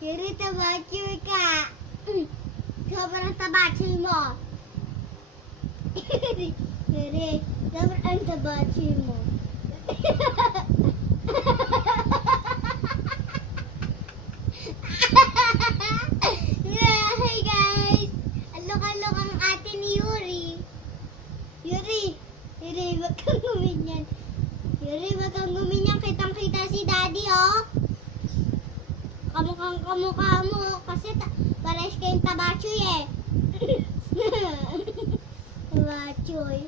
Yuri, tabachoy ka. Sobrang tabachoy mo. Yuri, sobrang tabachoy mo. Hi guys! Alok-alok ang ate ni Yuri. Yuri, wag kang guminyan. Yuri, wag kang guminyan. Kitang-kita si Daddy, oh. Kamukhang kamukha mo. Kasi pares kayong tabachoy, eh. Tabachoy.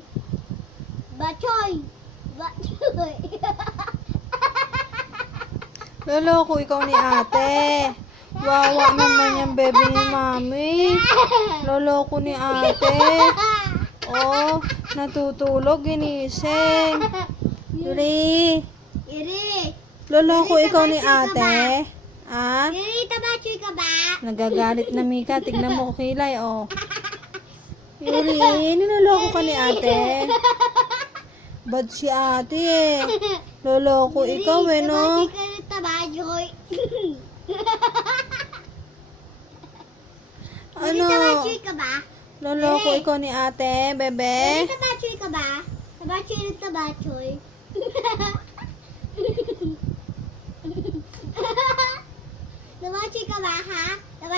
Bachoy. Bachoy. Loloko ikaw ni ate. Wawa naman yung baby ni mami. Loloko ni ate. Oh, natutulog, ginising. Yuri. Yuri. Loloko ikaw ni ate. Ah? Yuri, tabachoy ka ba? Nagagalit na Mika. Tignan mo ko kilay, oh. Yuri, niloloko ka ni ate. Bad si ate eh. Loloko ikaw eh, no? Tabachoy ka rin, tabachoy. Ano? Tabachoy ka ba? Loloko ikaw ni ate, bebe. Tabachoy ka ba? Tabachoy rin, tabachoy. Tabachoy ka ba, ha?